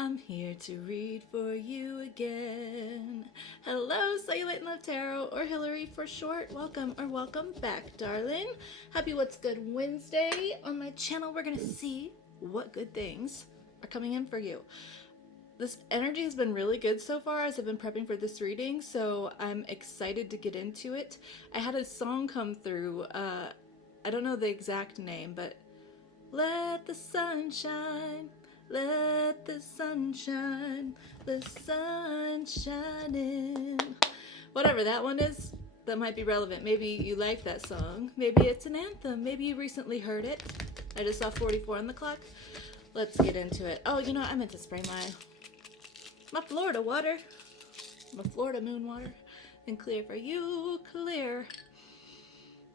I'm here to read for you again. Hello, Cellulite and Love Tarot, or Hillary for short. Welcome or welcome back, darling. Happy What's Good Wednesday. On my channel, we're going to see what good things are coming in for you. This energy has been really good so far as I've been prepping for this reading, so I'm excited to get into it. I had a song come through, I don't know the exact name, but let the sun shine, let the sun shine, the sun shining. Whatever that one is, that might be relevant. Maybe you like that song. Maybe it's an anthem. Maybe you recently heard it. I just saw 44 on the clock. Let's get into it. Oh, you know, I meant to spray my Florida water, my Florida moon water, and clear for you, clear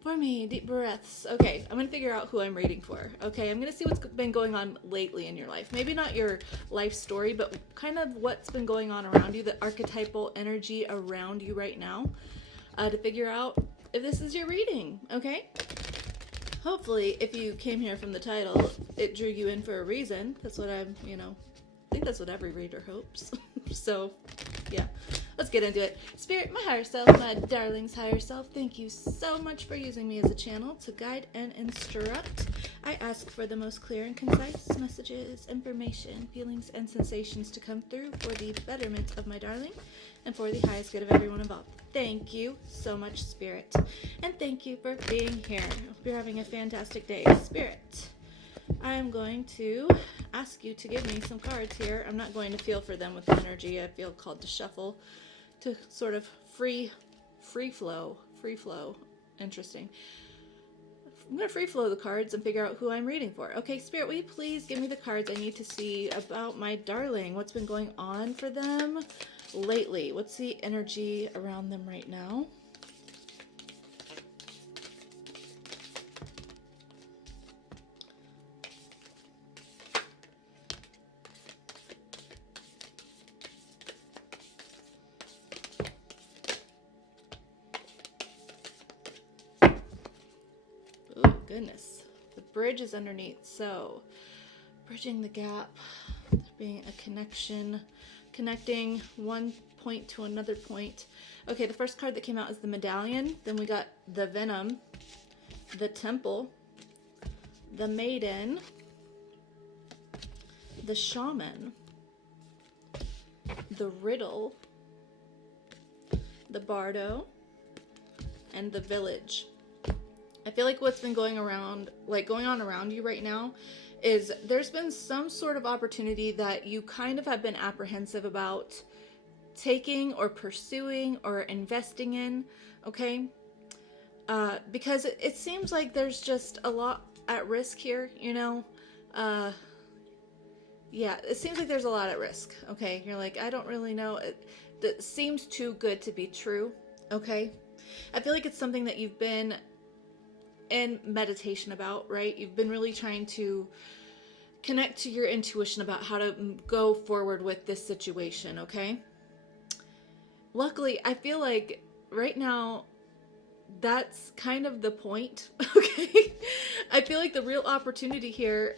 for me. Deep breaths. Okay, I'm gonna figure out who I'm reading for. Okay, I'm gonna see what's been going on lately in your life. Maybe not your life story, but kind of what's been going on around you, the archetypal energy around you right now, to figure out if this is your reading. Okay. Hopefully, if you came here from the title, it drew you in for a reason. That's what I'm, I think that's what every reader hopes. So, yeah, let's get into it. Spirit, my higher self, my darling's higher self, thank you so much for using me as a channel to guide and instruct. I ask for the most clear and concise messages, information, feelings, and sensations to come through for the betterment of my darling and for the highest good of everyone involved. Thank you so much, Spirit. And thank you for being here. I hope you're having a fantastic day. Spirit, I am going to ask you to give me some cards here. I'm not going to feel for them with the energy. I feel called to shuffle, to sort of free flow. Interesting. I'm going to free flow the cards and figure out who I'm reading for. Okay, Spirit, will you please give me the cards I need to see about my darling? What's been going on for them lately? What's the energy around them right now? Oh, goodness. The bridge is underneath, so bridging the gap, being a connection, connecting one point to another point. Okay, the first card that came out is the medallion. Then we got the venom, the temple, the maiden, the shaman, the riddle, the bardo, and the village. I feel like what's been going on around you right now is there's been some sort of opportunity that you kind of have been apprehensive about taking or pursuing or investing in, okay? Because it seems like there's just a lot at risk here, yeah, it seems like there's a lot at risk, okay? You're like, I don't really know. That seems too good to be true, okay? I feel like it's something that you've been in meditation about, right? You've been really trying to connect to your intuition about how to go forward with this situation, okay? Luckily, I feel like right now that's kind of the point, okay? I feel like the real opportunity here,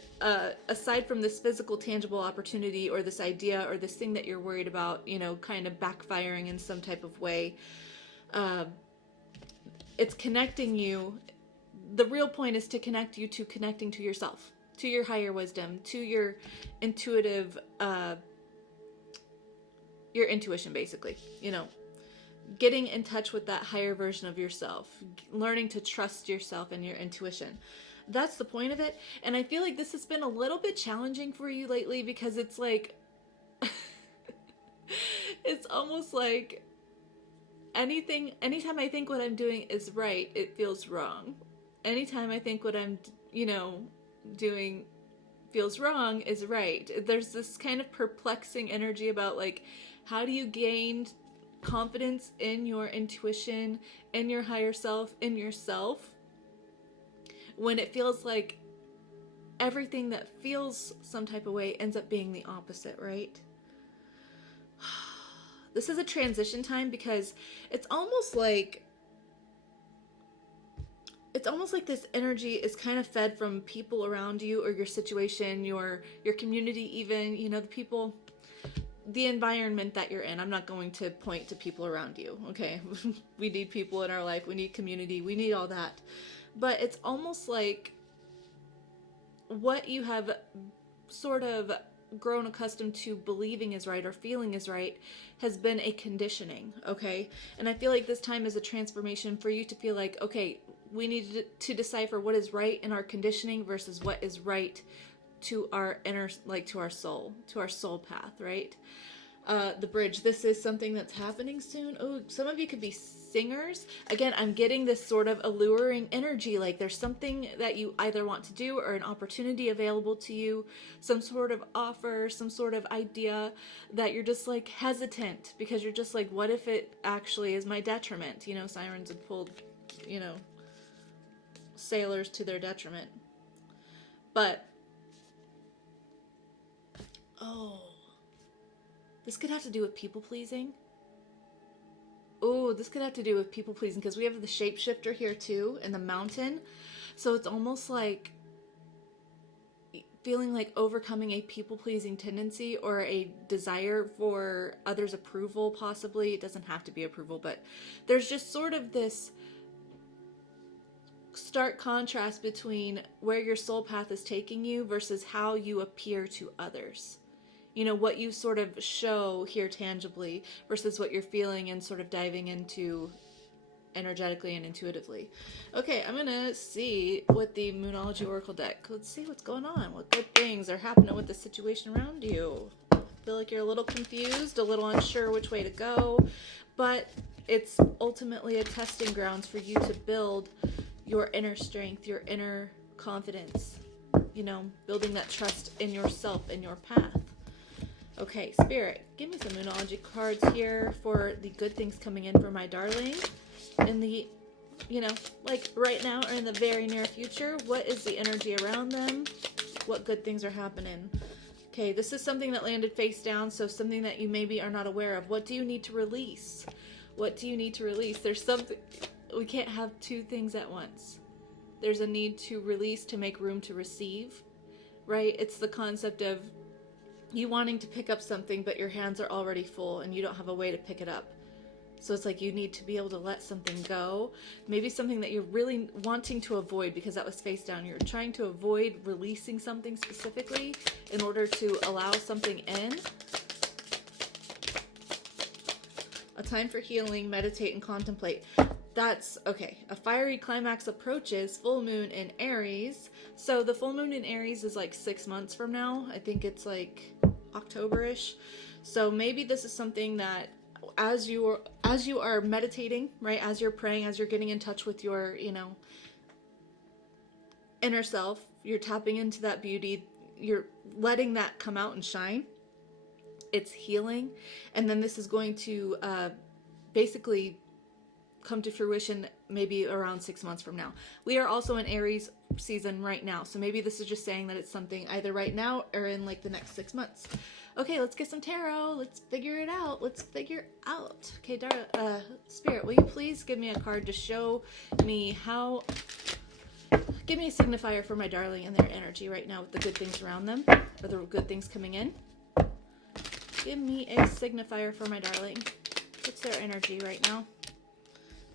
aside from this physical, tangible opportunity or this idea or this thing that you're worried about, kind of backfiring in some type of way, it's connecting you. The real point is to connect you to connecting to yourself, to your higher wisdom, to your intuitive, your intuition, basically, getting in touch with that higher version of yourself, learning to trust yourself and your intuition. That's the point of it. And I feel like this has been a little bit challenging for you lately because it's like, it's almost like anytime I think what I'm doing is right, it feels wrong. Anytime I think what I'm, doing feels wrong is right. There's this kind of perplexing energy about like, how do you gain confidence in your intuition, in your higher self, in yourself, when it feels like everything that feels some type of way ends up being the opposite, right? This is a transition time because it's almost like this energy is kind of fed from people around you or your situation, your community even, the people the environment that you're in. I'm not going to point to people around you, okay? We need people in our life. We need community. We need all that. But it's almost like what you have sort of grown accustomed to believing is right or feeling is right has been a conditioning, okay? And I feel like this time is a transformation for you to feel like, okay, we need to decipher what is right in our conditioning versus what is right to our inner, like to our soul path, right? The bridge, this is something that's happening soon. Oh, some of you could be singers. Again, I'm getting this sort of alluring energy, like there's something that you either want to do or an opportunity available to you, some sort of offer, some sort of idea that you're just like hesitant because you're just like, what if it actually is my detriment? You know, sirens have pulled, you know, sailors to their detriment. But oh, this could have to do with people pleasing. Oh, this could have to do with people pleasing because we have the shapeshifter here too and the mountain. So it's almost like feeling like overcoming a people pleasing tendency or a desire for others' approval, possibly. It doesn't have to be approval, but there's just sort of this stark contrast between where your soul path is taking you versus how you appear to others. You know, what you sort of show here tangibly versus what you're feeling and sort of diving into energetically and intuitively. Okay, I'm going to see with the Moonology Oracle deck. Let's see what's going on. What good things are happening with the situation around you. I feel like you're a little confused, a little unsure which way to go, but it's ultimately a testing grounds for you to build your inner strength, your inner confidence, you know, building that trust in yourself and your path. Okay, Spirit, give me some Moonology cards here for the good things coming in for my darling in the, you know, like right now or in the very near future. What is the energy around them? What good things are happening? Okay, this is something that landed face down, so something that you maybe are not aware of. What do you need to release? What do you need to release? There's something, we can't have two things at once. There's a need to release to make room to receive, right? It's the concept of you wanting to pick up something, but your hands are already full and you don't have a way to pick it up. So it's like you need to be able to let something go. Maybe something that you're really wanting to avoid because that was face down. You're trying to avoid releasing something specifically in order to allow something in. A time for healing, meditate, and contemplate. That's okay. A fiery climax approaches, full moon in Aries. So the full moon in Aries is like 6 months from now. I think it's like October-ish. So maybe this is something that as you are meditating, right? As you're praying, as you're getting in touch with your, you know, inner self, you're tapping into that beauty, you're letting that come out and shine. It's healing. And then this is going to basically come to fruition maybe around 6 months from now. We are also in Aries season right now, so maybe this is just saying that it's something either right now or in like the next 6 months. Okay, let's get some tarot. Let's figure it out. Let's figure out. Okay, Spirit, will you please give me a card to show me how... Give me a signifier for my darling and their energy right now with the good things around them, or the good things coming in. Give me a signifier for my darling. What's their energy right now?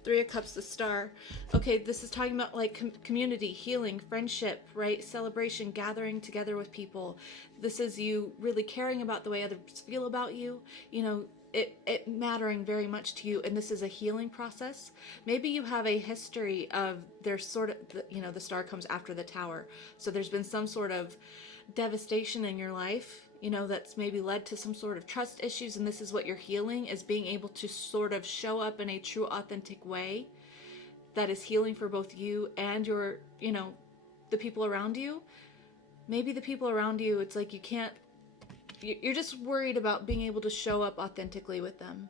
3 of Cups, the Star. Okay, this is talking about like community, healing, friendship, right? Celebration, gathering together with people. This is you really caring about the way others feel about you. You know, it mattering very much to you, and this is a healing process. Maybe you have a history of there's sort of, you know, the Star comes after the Tower. So there's been some sort of devastation in your life, you know, that's maybe led to some sort of trust issues, and this is what you're healing, is being able to sort of show up in a true, authentic way that is healing for both you and your, you know, the people around you. Maybe the people around you, it's like you can't, you're just worried about being able to show up authentically with them.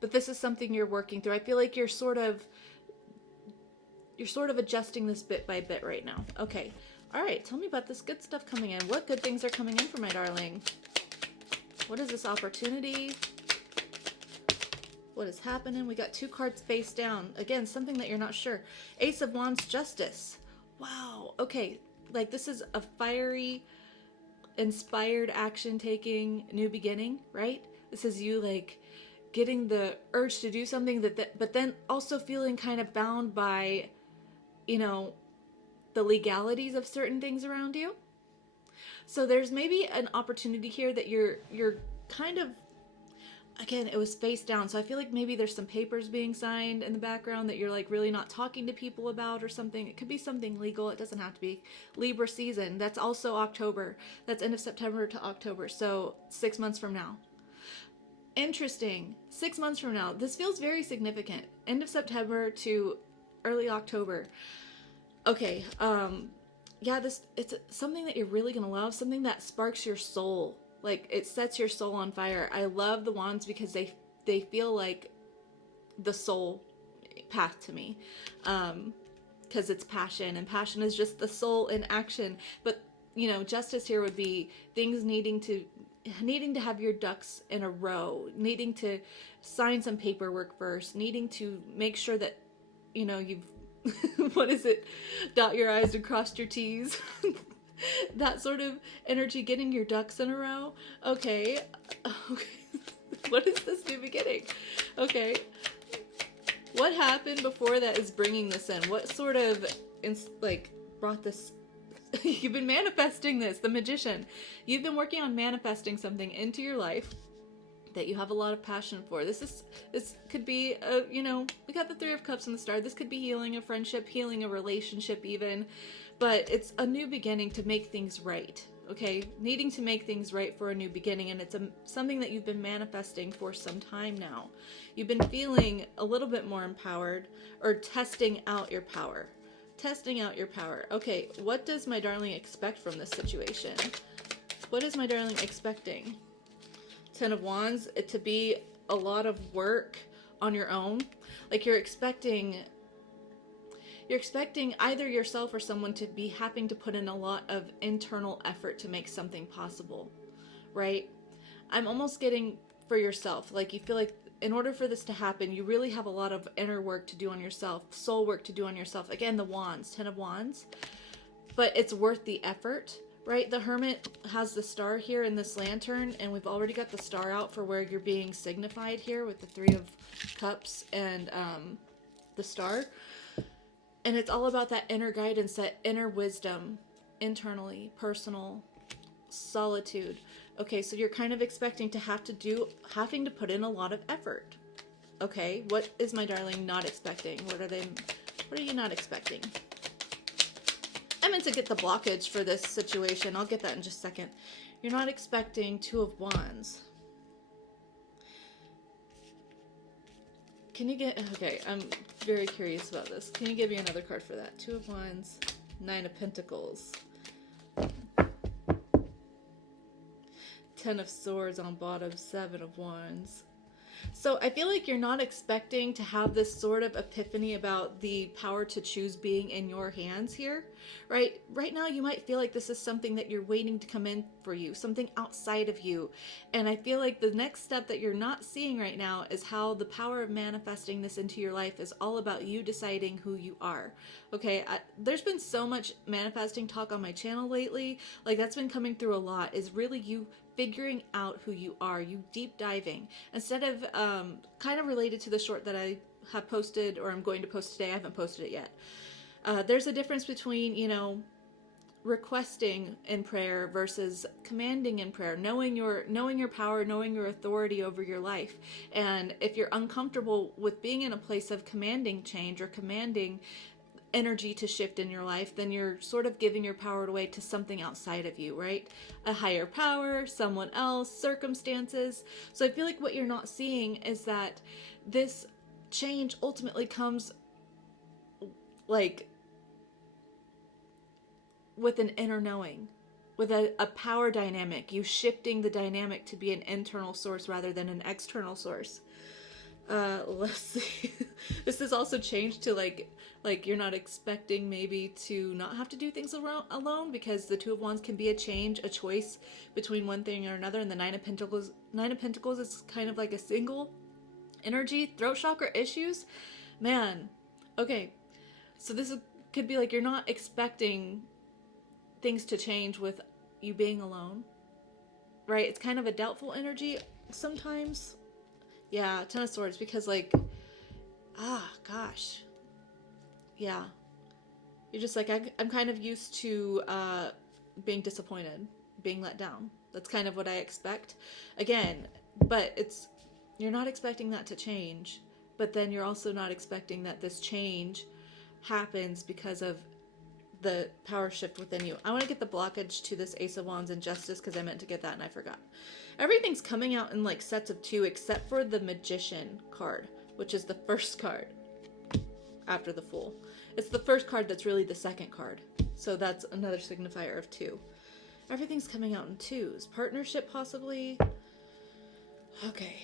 But this is something you're working through. I feel like you're sort of adjusting this bit by bit right now. Okay. All right, tell me about this good stuff coming in. What good things are coming in for my darling? What is this opportunity? What is happening? We got 2 cards face down. Again, something that you're not sure. Ace of Wands, Justice. Wow. Okay, like this is a fiery inspired action taking new beginning, right? This is you like getting the urge to do something but then also feeling kind of bound by, you know, the legalities of certain things around you. So there's maybe an opportunity here that you're kind of, again, it was face down. So I feel like maybe there's some papers being signed in the background that you're like really not talking to people about or something. It could be something legal. It doesn't have to be. Libra season. That's also October. That's end of September to October. So 6 months from now. Interesting. 6 months from now. This feels very significant. End of September to early October. Okay. Yeah, it's something that you're really going to love. Something that sparks your soul. Like, it sets your soul on fire. I love the wands because they feel like the soul path to me. Because it's passion, and passion is just the soul in action. But, you know, justice here would be things needing to have your ducks in a row, needing to sign some paperwork first, needing to make sure that, you know, you've, what is it? Dot your I's and cross your T's. That sort of energy, getting your ducks in a row. Okay. What is this new beginning? Okay. What happened before that is bringing this in? What sort of, like, brought this? You've been manifesting this, the Magician. You've been working on manifesting something into your life that you have a lot of passion for. This could be, you know, we got the Three of Cups in the start. This could be healing a friendship, healing a relationship even. But it's a new beginning to make things right, okay? Needing to make things right for a new beginning, and it's something that you've been manifesting for some time now. You've been feeling a little bit more empowered, or testing out your power. Testing out your power. Okay, what does my darling expect from this situation? What is my darling expecting? Ten of Wands, it to be a lot of work on your own. Like you're expecting either yourself or someone to be having to put in a lot of internal effort to make something possible, right? I'm almost getting for yourself, like you feel like in order for this to happen, you really have a lot of inner work to do on yourself, soul work to do on yourself. Again, the Wands, Ten of Wands, but it's worth the effort, right? The Hermit has the star here in this lantern, and we've already got the star out for where you're being signified here with the Three of Cups and the star. And it's all about that inner guidance, that inner wisdom, internally, personal, solitude. Okay, so you're kind of expecting to having to put in a lot of effort. Okay, what is my darling not expecting? What are you not expecting? I meant to get the blockage for this situation. I'll get that in just a second. You're not expecting Two of Wands. Can you get, okay, I'm very curious about this. Can you give me another card for that? Two of Wands, Nine of Pentacles. Ten of Swords on bottom, Seven of Wands. So I feel like you're not expecting to have this sort of epiphany about the power to choose being in your hands here, right? Right now you might feel like this is something that you're waiting to come in for you, something outside of you. And I feel like the next step that you're not seeing right now is how the power of manifesting this into your life is all about you deciding who you are. Okay, there's been so much manifesting talk on my channel lately. Like that's been coming through a lot, is really you figuring out who you are, you deep diving, instead of kind of related to the short that I have posted, or I'm going to post today. I haven't posted it yet. There's a difference between, you know, requesting in prayer versus commanding in prayer, knowing your power, knowing your authority over your life. And if you're uncomfortable with being in a place of commanding change or commanding energy to shift in your life, then you're sort of giving your power away to something outside of you, right? A higher power, someone else, circumstances. So I feel like what you're not seeing is that this change ultimately comes like with an inner knowing, with a power dynamic, you shifting the dynamic to be an internal source rather than an external source. Let's see. This has also changed to like you're not expecting maybe to not have to do things alone, because the Two of Wands can be a change, a choice between one thing or another, and the Nine of Pentacles is kind of like a single energy. Throat chakra issues, man. Okay, so could be like you're not expecting things to change with you being alone, right? It's kind of a doubtful energy sometimes. Yeah, Ten of Swords, because like, gosh. Yeah. You're just like, I'm kind of used to being disappointed, being let down. That's kind of what I expect. Again, but you're not expecting that to change, but then you're also not expecting that this change happens because of the power shift within you. I want to get the blockage to this Ace of Wands and Justice because I meant to get that and I forgot. Everything's coming out in like sets of 2 except for the Magician card, which is the first card after the Fool. It's the first card that's really the second card. So that's another signifier of 2. Everything's coming out in 2s. Partnership possibly. Okay.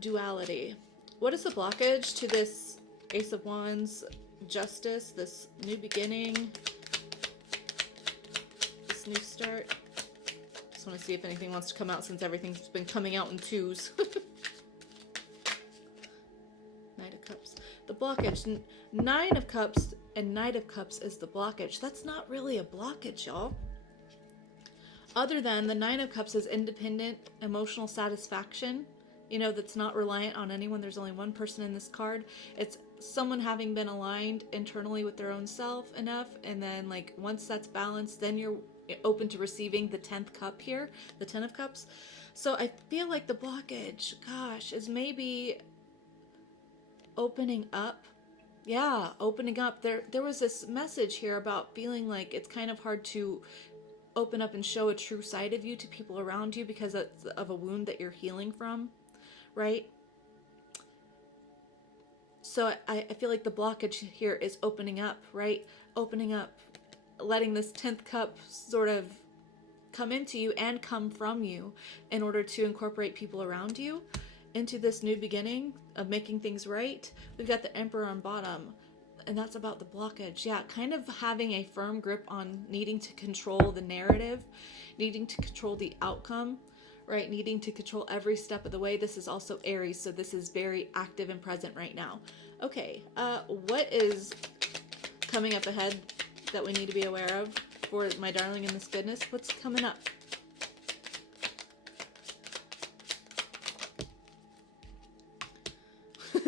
Duality. What is the blockage to this Ace of Wands, Justice, this new beginning, this new start? Just want to see if anything wants to come out since everything's been coming out in 2s. Knight of Cups. The blockage. 9 of Cups and Knight of Cups is the blockage. That's not really a blockage, y'all. Other than the 9 of Cups is independent emotional satisfaction, you know, that's not reliant on anyone. There's only one person in this card. It's someone having been aligned internally with their own self enough, and then like once that's balanced, then you're open to receiving the 10th cup here, the 10 of Cups. So I feel like the blockage, gosh, is maybe opening up. Yeah, opening up. There was this message here about feeling like it's kind of hard to open up and show a true side of you to people around you because of a wound that you're healing from, right? So I feel like the blockage here is opening up, right? Opening up, letting this 10th cup sort of come into you and come from you in order to incorporate people around you into this new beginning of making things right. We've got the Emperor on bottom, and that's about the blockage. Yeah, kind of having a firm grip on needing to control the narrative, needing to control the outcome, right? Needing to control every step of the way. This is also Aries, so this is very active and present right now. Okay, what is coming up ahead that we need to be aware of for my darling in this goodness? What's coming up?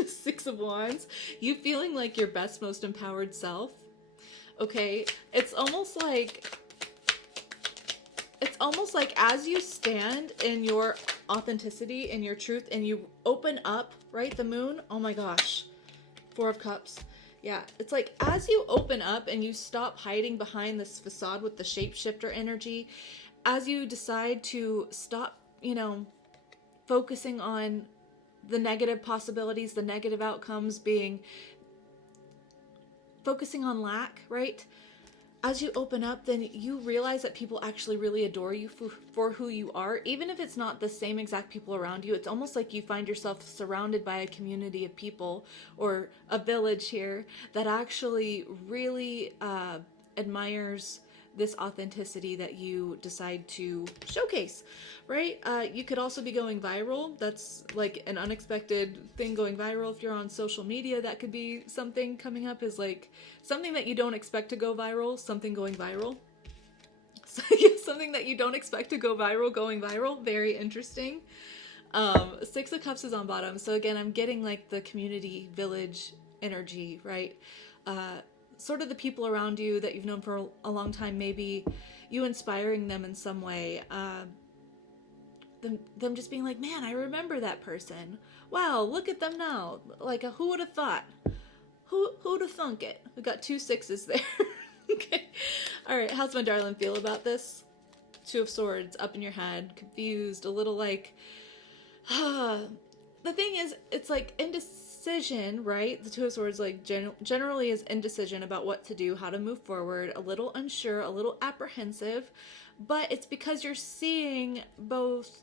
Six of Wands. You feeling like your best, most empowered self. Okay, it's almost like as you stand in your authenticity, in your truth, and you open up, right? The moon. Oh my gosh. 4 of Cups. Yeah, it's like as you open up and you stop hiding behind this facade with the shapeshifter energy, as you decide to stop, you know, focusing on the negative possibilities, the negative outcomes, focusing on lack, right? As you open up, then you realize that people actually really adore you for who you are. Even if it's not the same exact people around you, it's almost like you find yourself surrounded by a community of people or a village here that actually really admires this authenticity that you decide to showcase, right? You could also be going viral. That's like an unexpected thing going viral. If you're on social media, that could be something coming up, is like something that you don't expect to go viral, something going viral. So, yeah, something that you don't expect to go viral, going viral. Very interesting. 6 of Cups is on bottom. So again, I'm getting like the community village energy, right? Sort of the people around you that you've known for a long time, maybe you inspiring them in some way. Them just being like, man, I remember that person. Wow, look at them now. Like, who would have thought? Who'd have thunk it? We got 2 6s there. Okay. All right, how's my darling feel about this? 2 of Swords up in your head, confused, a little like, the thing is, it's like indecision, right? The 2 of Swords like generally is indecision about what to do, how to move forward, a little unsure, a little apprehensive, but it's because you're seeing both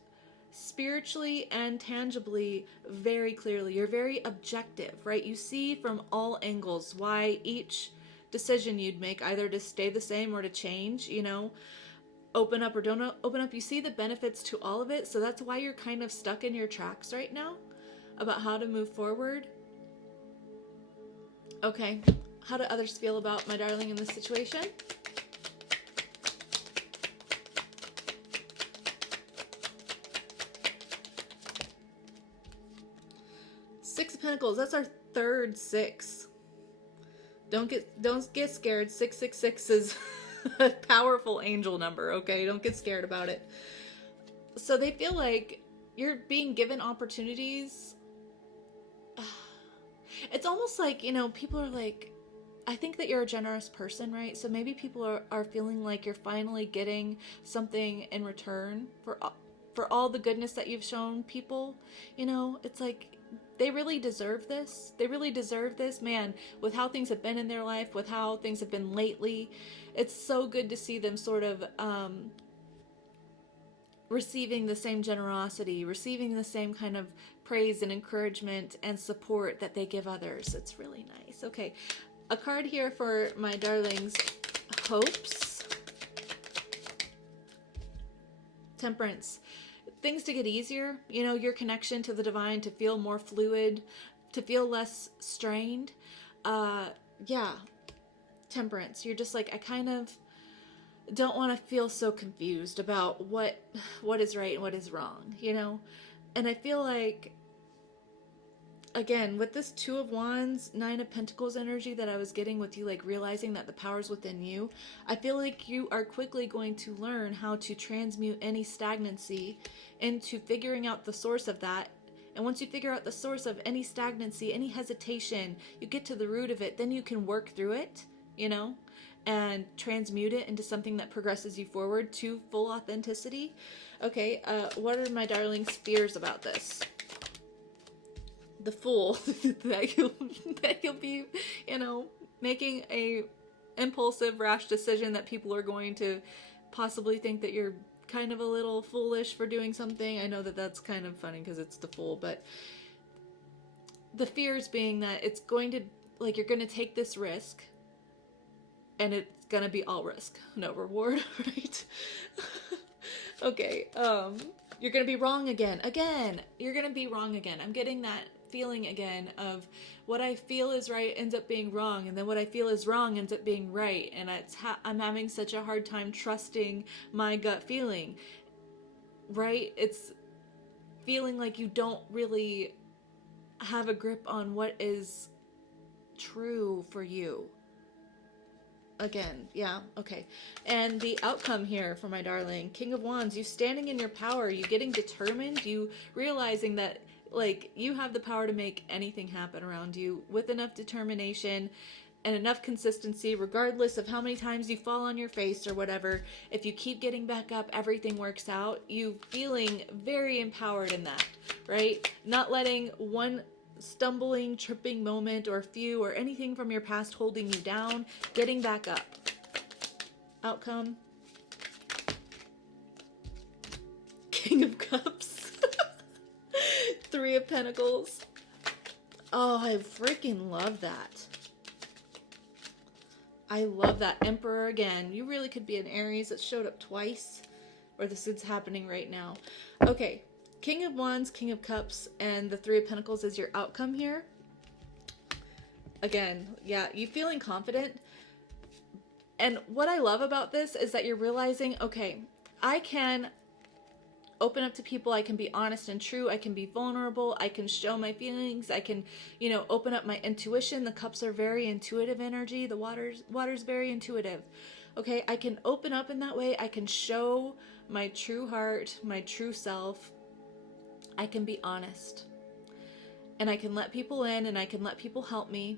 spiritually and tangibly very clearly. You're very objective, right? You see from all angles why each decision you'd make, either to stay the same or to change, you know, open up or don't open up. You see the benefits to all of it. So that's why you're kind of stuck in your tracks right now about how to move forward. Okay, how do others feel about my darling in this situation? Six of Pentacles, that's our third six. Don't get scared. 666 is a powerful angel number, okay? Don't get scared about it. So they feel like you're being given opportunities. It's almost like, you know, people are like, I think that you're a generous person, right? So maybe people are feeling like you're finally getting something in return for all the goodness that you've shown people. You know, it's like they really deserve this. They really deserve this, man, with how things have been in their life, with how things have been lately. It's so good to see them sort of receiving the same generosity, receiving the same kind of praise and encouragement and support that they give others. It's really nice. Okay. A card here for my darlings' hopes. Temperance. Things to get easier. You know, your connection to the divine to feel more fluid, to feel less strained. Yeah. Temperance. You're just like, I kind of don't want to feel so confused about what is right and what is wrong, you know? And I feel like, again, with this Two of Wands, Nine of Pentacles energy that I was getting with you, like realizing that the power's within you, I feel like you are quickly going to learn how to transmute any stagnancy into figuring out the source of that. And once you figure out the source of any stagnancy, any hesitation, you get to the root of it, then you can work through it, you know, and transmute it into something that progresses you forward to full authenticity. Okay, what are my darlings' fears about this? The Fool. that you'll be, you know, making a impulsive, rash decision that people are going to possibly think that you're kind of a little foolish for doing something. I know that that's kind of funny because it's the Fool, but the fears being that it's going to, like, you're going to take this risk and it's going to be all risk, no reward, right? Okay, you're going to be wrong again. You're going to be wrong again. I'm getting that feeling again of what I feel is right ends up being wrong, and then what I feel is wrong ends up being right, and I'm having such a hard time trusting my gut feeling, right? It's feeling like you don't really have a grip on what is true for you. Again, yeah, okay. And the outcome here for my darling, King of Wands, you standing in your power, you getting determined, you realizing that, like, you have the power to make anything happen around you with enough determination and enough consistency, regardless of how many times you fall on your face or whatever. If you keep getting back up, everything works out. You feeling very empowered in that, right? Not letting one stumbling, tripping moment or few or anything from your past holding you down, getting back up. Outcome, King of Cups, Three of Pentacles. Oh, I freaking love that. I love that. Emperor again. You really could be an Aries that showed up twice, or this is happening right now. Okay. King of Wands, King of Cups, and the Three of Pentacles is your outcome here. Again, yeah, you feeling confident. And what I love about this is that you're realizing, okay, I can open up to people. I can be honest and true. I can be vulnerable. I can show my feelings. I can, you know, open up my intuition. The cups are very intuitive energy. The water's very intuitive. Okay, I can open up in that way. I can show my true heart, my true self. I can be honest, and I can let people in, and I can let people help me,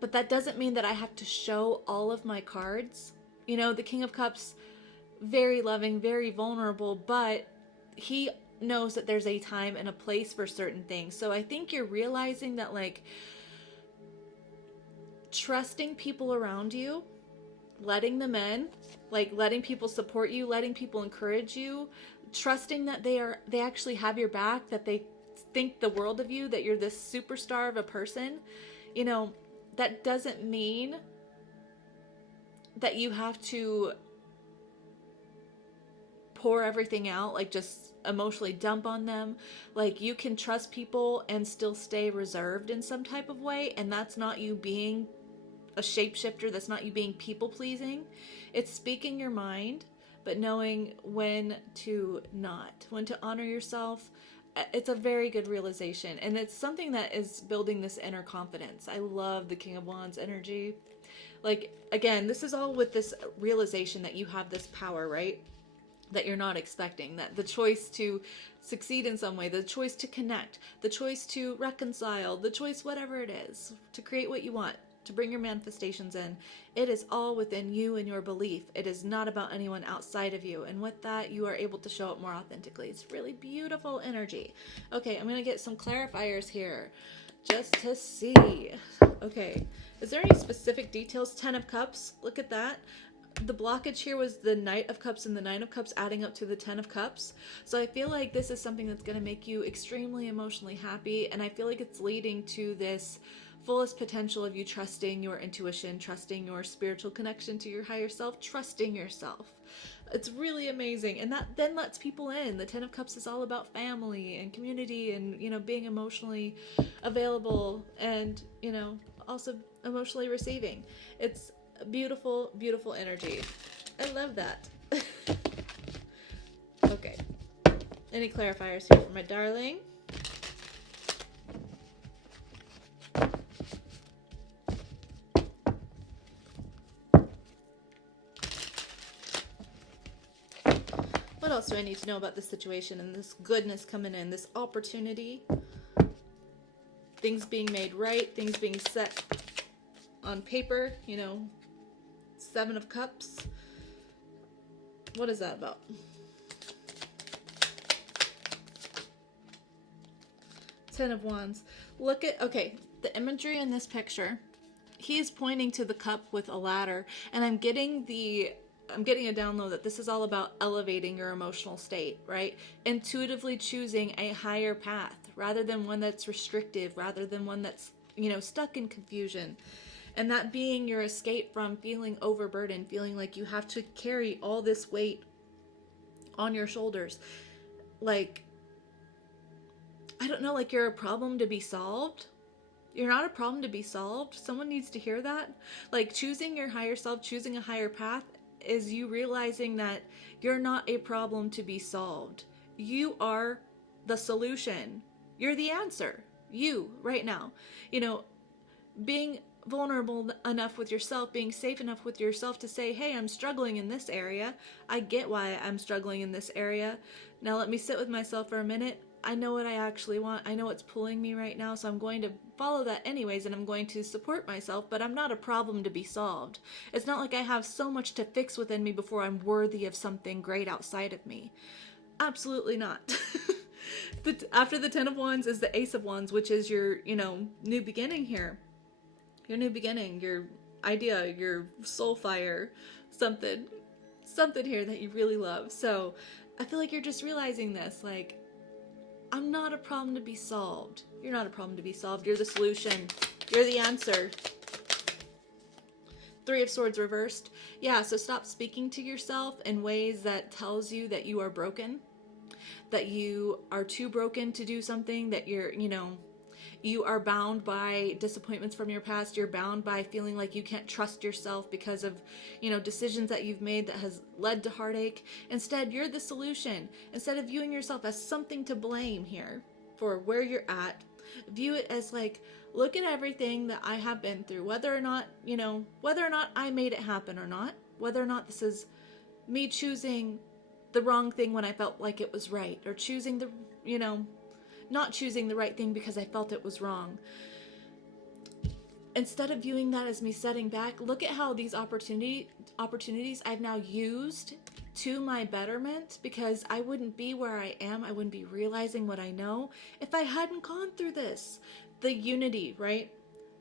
but that doesn't mean that I have to show all of my cards. You know, the King of Cups, very loving, very vulnerable, but he knows that there's a time and a place for certain things. So I think you're realizing that, like, trusting people around you, letting them in, like letting people support you, letting people encourage you, trusting that they actually have your back, that they think the world of you, that you're this superstar of a person. You know, that doesn't mean that you have to pour everything out, like just emotionally dump on them. Like, you can trust people and still stay reserved in some type of way, and that's not you being a shapeshifter, that's not you being people pleasing. It's speaking your mind, but knowing when to not, when to honor yourself, it's a very good realization, and it's something that is building this inner confidence. I love the King of Wands energy. Like, again, this is all with this realization that you have this power, right? That you're not expecting, that the choice to succeed in some way, the choice to connect, the choice to reconcile, the choice, whatever it is, to create what you want, to bring your manifestations in. It is all within you and your belief. It is not about anyone outside of you. And with that, you are able to show up more authentically. It's really beautiful energy. Okay, I'm going to get some clarifiers here just to see. Okay, is there any specific details? 10 of Cups, look at that. The blockage here was the Knight of Cups and the Nine of Cups adding up to the 10 of Cups. So I feel like this is something that's going to make you extremely emotionally happy, and I feel like it's leading to this fullest potential of you trusting your intuition, trusting your spiritual connection to your higher self, trusting yourself. It's really amazing, and that then lets people in. The 10 of Cups is all about family and community and, you know, being emotionally available and, you know, also emotionally receiving. It's beautiful, beautiful energy. I love that. Okay. Any clarifiers here for my darling? What else do I need to know about this situation and this goodness coming in, this opportunity? Things being made right, things being set on paper, you know, 7 of Cups. What is that about? 10 of Wands. Look at, okay, the imagery in this picture. He's pointing to the cup with a ladder, and I'm getting a download that this is all about elevating your emotional state, right? Intuitively choosing a higher path rather than one that's restrictive, rather than one that's, you know, stuck in confusion. And that being your escape from feeling overburdened, feeling like you have to carry all this weight on your shoulders. Like, I don't know, like you're a problem to be solved. You're not a problem to be solved. Someone needs to hear that. Like, choosing your higher self, choosing a higher path is you realizing that you're not a problem to be solved. You are the solution. You're the answer. You, right now. You know, being vulnerable enough with yourself, being safe enough with yourself to say, hey, I'm struggling in this area. I get why I'm struggling in this area. Now let me sit with myself for a minute. I know what I actually want. I know what's pulling me right now, so I'm going to follow that anyways, and I'm going to support myself, but I'm not a problem to be solved. It's not like I have so much to fix within me before I'm worthy of something great outside of me. Absolutely not. After the 10 of Wands is the Ace of Wands, which is your, you know, new beginning here. Your new beginning, your idea, your soul fire, something here that you really love. So I feel like you're just realizing this, like, I'm not a problem to be solved. You're not a problem to be solved. You're the solution. You're the answer. 3 of Swords reversed. Yeah, so stop speaking to yourself in ways that tells you that you are broken, that you are too broken to do something, that you're, you know, you are bound by disappointments from your past. You're bound by feeling like you can't trust yourself because of, you know, decisions that you've made that has led to heartache. Instead, you're the solution. Instead of viewing yourself as something to blame here for where you're at, view it as like, look at everything that I have been through, whether or not, you know, whether or not I made it happen or not, whether or not this is me choosing the wrong thing when I felt like it was right, or choosing the, you know, not choosing the right thing because I felt it was wrong. Instead of viewing that as me setting back, look at how these opportunities I've now used to my betterment, because I wouldn't be where I am, I wouldn't be realizing what I know if I hadn't gone through this. The unity, right?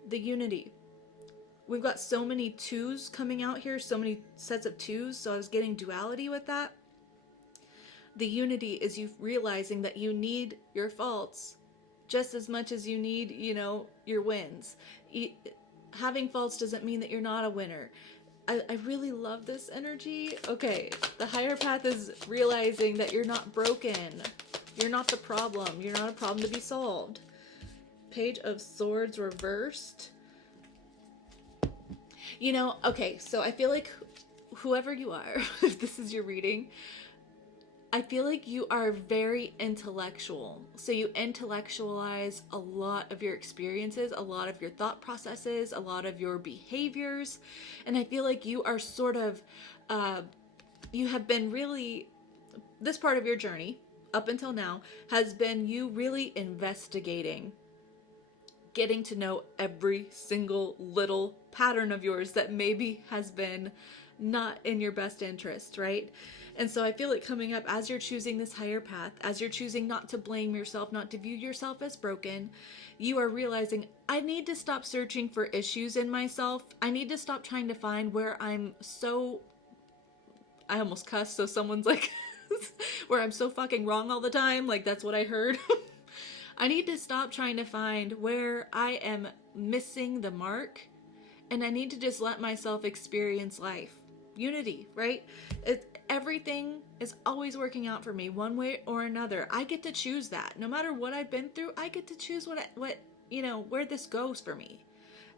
The unity. We've got so many 2s coming out here, so many sets of 2s, so I was getting duality with that. The unity is you realizing that you need your faults just as much as you need, you know, your wins. Having faults doesn't mean that you're not a winner. I really love this energy. Okay, the higher path is realizing that you're not broken. You're not the problem. You're not a problem to be solved. Page of Swords reversed. You know, okay, so I feel like whoever you are, if this is your reading, I feel like you are very intellectual. So you intellectualize a lot of your experiences, a lot of your thought processes, a lot of your behaviors. And I feel like you are sort of, you have been really, this part of your journey up until now has been you really investigating, getting to know every single little pattern of yours that maybe has been not in your best interest, right? And so I feel like coming up as you're choosing this higher path, as you're choosing not to blame yourself, not to view yourself as broken, you are realizing, I need to stop searching for issues in myself. I need to stop trying to find where I'm so, I almost cussed, so someone's like, where I'm so fucking wrong all the time. Like, that's what I heard. I need to stop trying to find where I am missing the mark, and I need to just let myself experience life. Unity, right? Everything is always working out for me one way or another. I get to choose that. No matter what I've been through, I get to choose where this goes for me.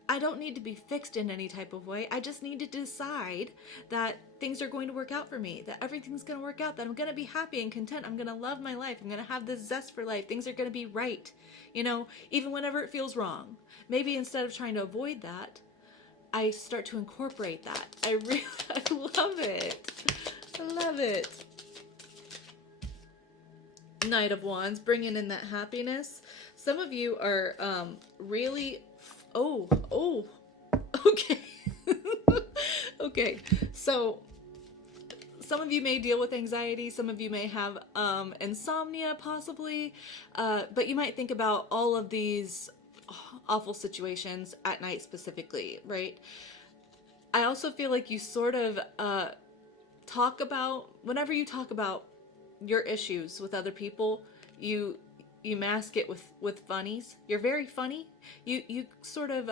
I don't need to be fixed in any type of way. I just need to decide that things are going to work out for me, that everything's going to work out, that I'm going to be happy and content. I'm going to love my life. I'm going to have this zest for life. Things are going to be right, even whenever it feels wrong. Maybe instead of trying to avoid that, I start to incorporate that. I love it. I love it. Knight of Wands, bringing in that happiness. Some of you are really... Oh, okay. Okay, so some of you may deal with anxiety. Some of you may have insomnia, possibly. But you might think about all of these awful situations at night specifically, right? I also feel like you sort of whenever you talk about your issues with other people, you mask it with funnies. You're very funny. You sort of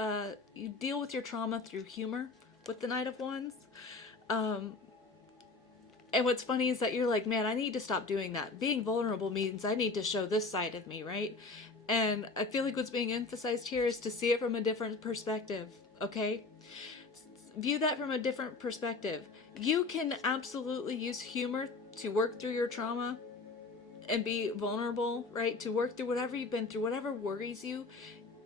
you deal with your trauma through humor with the Knight of Wands. And what's funny is that you're like, man, I need to stop doing that. Being vulnerable means I need to show this side of me, right? And I feel like what's being emphasized here is to see it from a different perspective, okay? View that from a different perspective. You can absolutely use humor to work through your trauma and be vulnerable, right? To work through whatever you've been through, whatever worries you.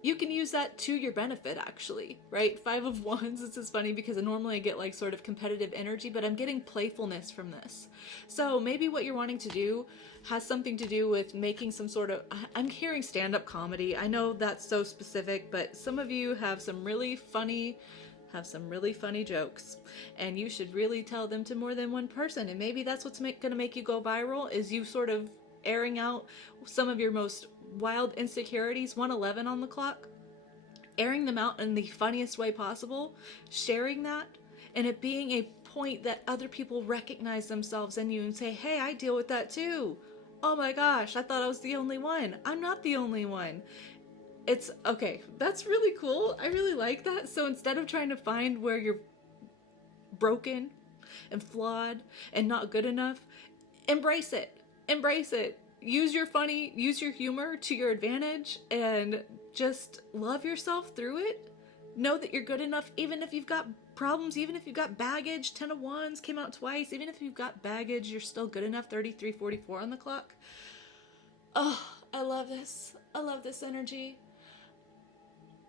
You can use that to your benefit, actually, right? 5 of Wands, this is funny because normally I get like sort of competitive energy, but I'm getting playfulness from this. So maybe what you're wanting to do has something to do with making some sort of, I'm hearing stand-up comedy. I know that's so specific, but some of you have some really funny jokes, and you should really tell them to more than one person. And maybe that's what's going to make you go viral, is you sort of airing out some of your most wild insecurities, 111 on the clock, airing them out in the funniest way possible, sharing that, and it being a point that other people recognize themselves in you and say, hey, I deal with that too. Oh my gosh, I thought I was the only one. I'm not the only one. It's okay. That's really cool. I really like that. So instead of trying to find where you're broken and flawed and not good enough, embrace it. Embrace it. Use your humor to your advantage, and just love yourself through it. Know that you're good enough, even if you've got problems, even if you've got baggage. 10 of Wands came out twice. Even if you've got baggage, you're still good enough. 33:44 on the clock. Oh, I love this. I love this energy.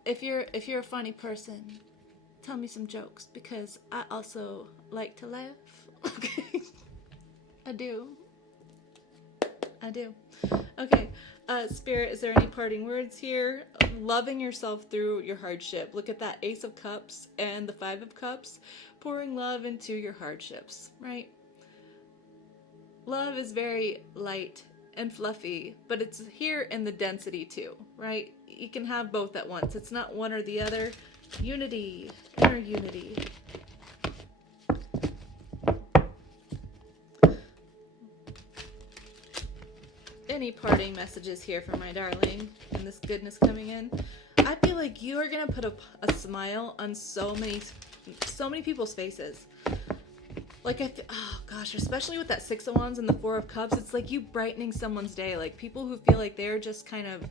If you're a funny person, tell me some jokes, because I also like to laugh. Okay. I do. Okay. Spirit, is there any parting words here? Loving yourself through your hardship. Look at that Ace of Cups and the 5 of Cups. Pouring love into your hardships, right? Love is very light and fluffy, but it's here in the density too, right? You can have both at once. It's not one or the other. Unity, inner unity. Any parting messages here from my darling and this goodness coming in? I feel like you are going to put a smile on so many people's faces. Like, oh gosh, especially with that 6 of Wands and the 4 of Cups, it's like you brightening someone's day. Like people who feel like they're just kind of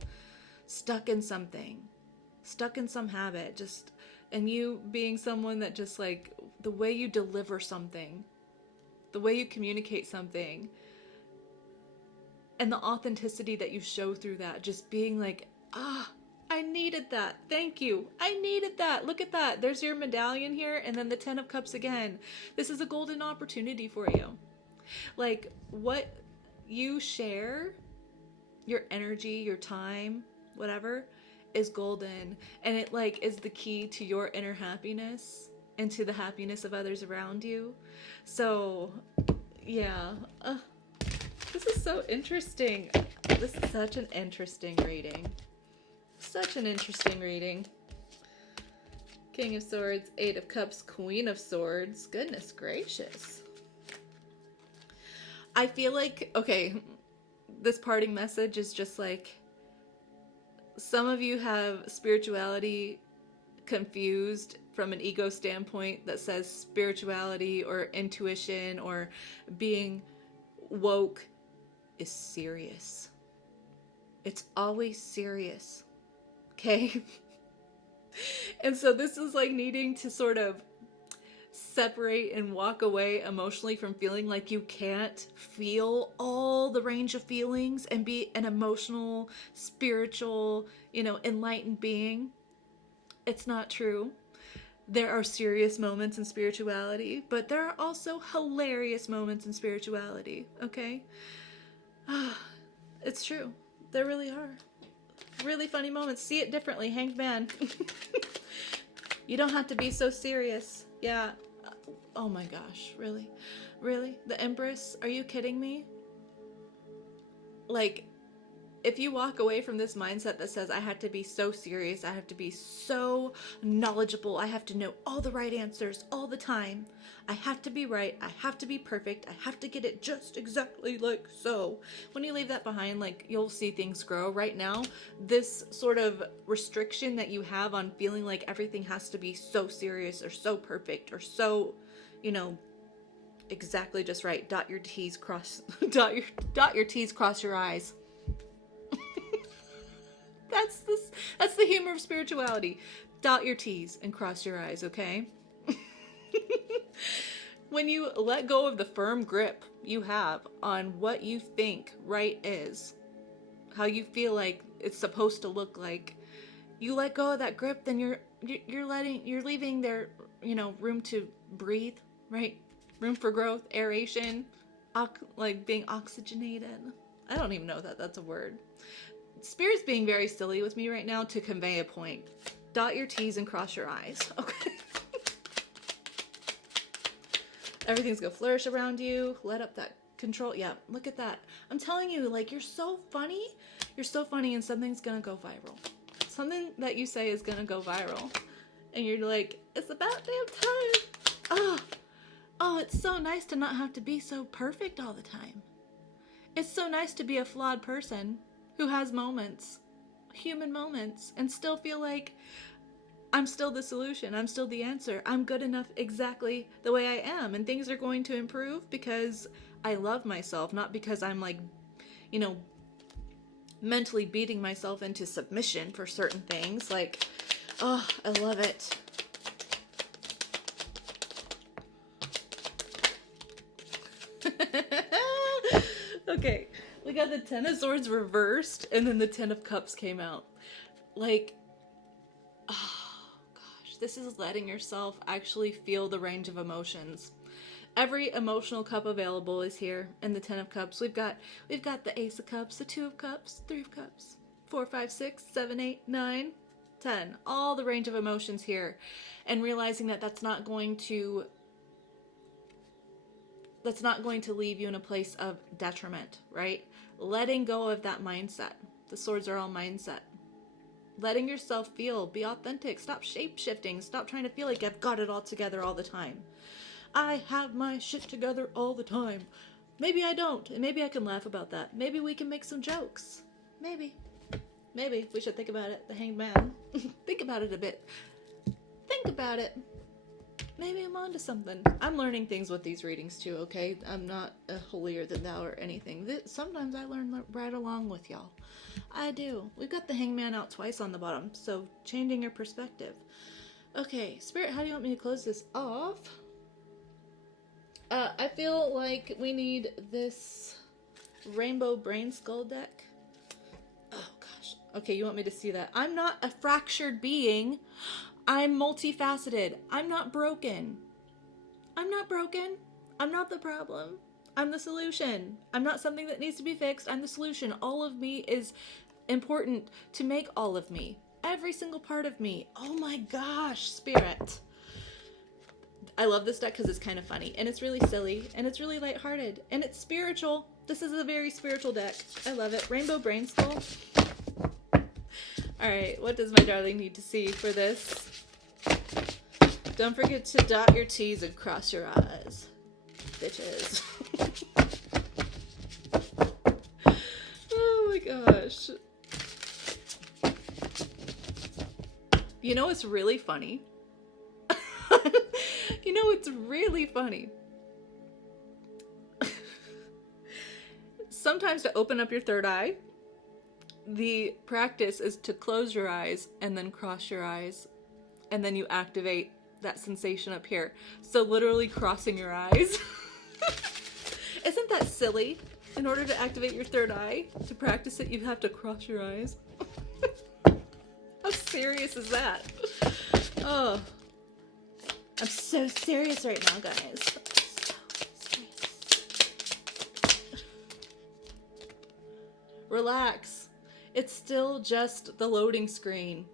stuck in something, stuck in some habit, and you being someone that just, like, the way you deliver something, the way you communicate something, And the authenticity that you show through that, just being like, I needed that. Thank you. I needed that. Look at that. There's your medallion here. And then the 10 of Cups again. This is a golden opportunity for you. Like, what you share, your energy, your time, whatever, is golden. And it like is the key to your inner happiness and to the happiness of others around you. So yeah, this is so interesting. This is such an interesting reading. Such an interesting reading. King of Swords, 8 of Cups, Queen of Swords. Goodness gracious. I feel like, okay, this parting message is just like, some of you have spirituality confused from an ego standpoint that says spirituality or intuition or being woke is serious. It's always serious. Okay? And so this is like needing to sort of separate and walk away emotionally from feeling like you can't feel all the range of feelings and be an emotional, spiritual, enlightened being. It's not true. There are serious moments in spirituality, but there are also hilarious moments in spirituality, okay? It's true. There really are. Really funny moments. See it differently, Hanged Man. You don't have to be so serious. Yeah. Oh my gosh, really? Really? The Empress? Are you kidding me? Like, if you walk away from this mindset that says, I have to be so serious, I have to be so knowledgeable, I have to know all the right answers all the time, I have to be right, I have to be perfect, I have to get it just exactly like so. When you leave that behind, like, you'll see things grow. Right now, this sort of restriction that you have on feeling like everything has to be so serious or so perfect or so, exactly just right. Dot your T's, cross your T's, cross your I's. That's the humor of spirituality. Dot your T's and cross your I's, okay? When you let go of the firm grip you have on what you think right is, how you feel like it's supposed to look like, you let go of that grip, then you're leaving there, room to breathe, right? Room for growth, aeration, like being oxygenated. I don't even know that that's a word. Spirit's being very silly with me right now to convey a point. Dot your T's and cross your I's, okay? Everything's gonna flourish around you. Let up that control. Yeah, look at that. I'm telling you, like, you're so funny. You're so funny, and something's gonna go viral. Something that you say is gonna go viral. And you're like, it's about damn time. Oh, it's so nice to not have to be so perfect all the time. It's so nice to be a flawed person who has moments, human moments, and still feel like I'm still the solution. I'm still the answer. I'm good enough exactly the way I am. And things are going to improve because I love myself, not because I'm like, mentally beating myself into submission for certain things. Like, oh, I love it. Okay, we got the 10 of Swords reversed, and then the 10 of Cups came out. Like, oh gosh, this is letting yourself actually feel the range of emotions. Every emotional cup available is here in the 10 of Cups. We've got the Ace of Cups, the 2 of Cups, 3 of Cups, 4, 5, 6, 7, 8, 9, 10. All the range of emotions here. And realizing that that's not going to leave you in a place of detriment, right? Letting go of that mindset. The swords are all mindset. Letting yourself feel, be authentic. Stop shape-shifting. Stop trying to feel like I've got it all together all the time. I have my shit together all the time. Maybe I don't, and maybe I can laugh about that. Maybe we can make some jokes. Maybe we should think about it. The Hanged Man. Think about it a bit. Think about it. Maybe I'm onto something. I'm learning things with these readings too, okay? I'm not a holier than thou or anything. Sometimes I learn right along with y'all. I do. We've got the Hanged Man out twice on the bottom, so changing your perspective. Okay, Spirit, how do you want me to close this off? I feel like we need this Rainbow Brain Skull deck. Oh gosh. Okay, you want me to see that? I'm not a fractured being. I'm multifaceted. I'm not broken. I'm not broken. I'm not the problem. I'm the solution. I'm not something that needs to be fixed. I'm the solution. All of me is important to make all of me. Every single part of me. Oh my gosh, Spirit. I love this deck because it's kind of funny, and it's really silly, and it's really lighthearted, and it's spiritual. This is a very spiritual deck. I love it. Rainbow Brain Skull. Alright, what does my darling need to see for this? Don't forget to dot your T's and cross your I's. Bitches. Oh my gosh. You know what's really funny? You know what's really funny? Sometimes to open up your third eye, the practice is to close your eyes and then cross your eyes, and then you activate that sensation up here. So literally crossing your eyes. Isn't that silly? In order to activate your third eye, to practice it, you have to cross your eyes. How serious is that? Oh, I'm so serious right now, guys. So serious. Relax. It's still just the loading screen.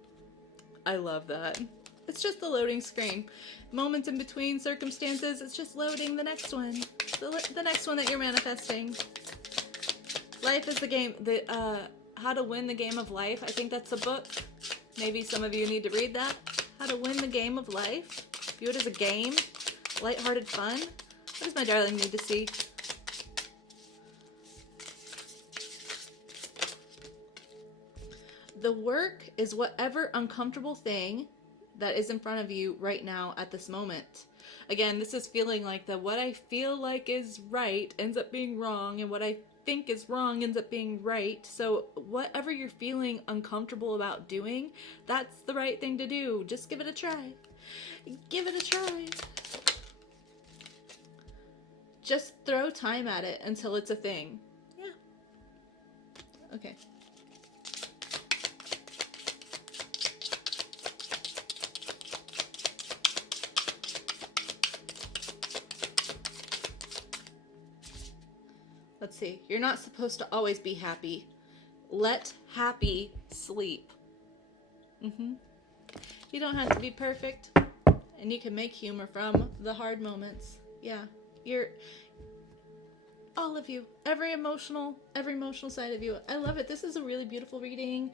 I love that. It's just the loading screen. Moments in between circumstances, it's just loading the next one. The next one that you're manifesting. Life is the game. How to Win the Game of Life. I think that's a book. Maybe some of you need to read that. How to Win the Game of Life. View it as a game. Lighthearted fun. What does my darling need to see? The work is whatever uncomfortable thing that is in front of you right now at this moment. Again, this is feeling like what I feel like is right ends up being wrong, and what I think is wrong ends up being right. So whatever you're feeling uncomfortable about doing, that's the right thing to do. Just give it a try. Give it a try. Just throw time at it until it's a thing. Yeah. Okay. Let's see. You're not supposed to always be happy. Let happy sleep. You don't have to be perfect. And you can make humor from the hard moments. Yeah. You're... all of you. Every emotional side of you. I love it. This is a really beautiful reading.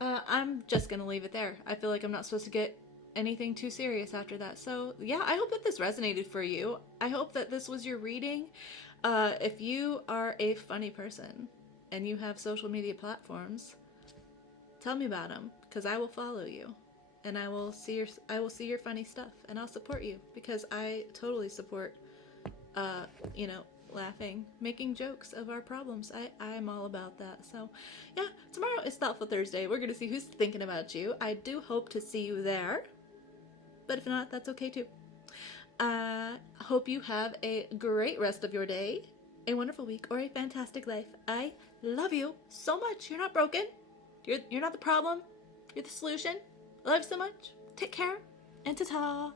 I'm just going to leave it there. I feel like I'm not supposed to get anything too serious after that. So, yeah, I hope that this resonated for you. I hope that this was your reading. If you are a funny person and you have social media platforms, tell me about them, because I will follow you and I will see your funny stuff, and I'll support you, because I totally support, laughing, making jokes of our problems. I'm all about that. So yeah, tomorrow is Thoughtful Thursday. We're going to see who's thinking about you. I do hope to see you there, but if not, that's okay too. Hope you have a great rest of your day, a wonderful week, or a fantastic life. I love you so much. You're not broken. You're not the problem. You're the solution. I love you so much. Take care, and ta-ta.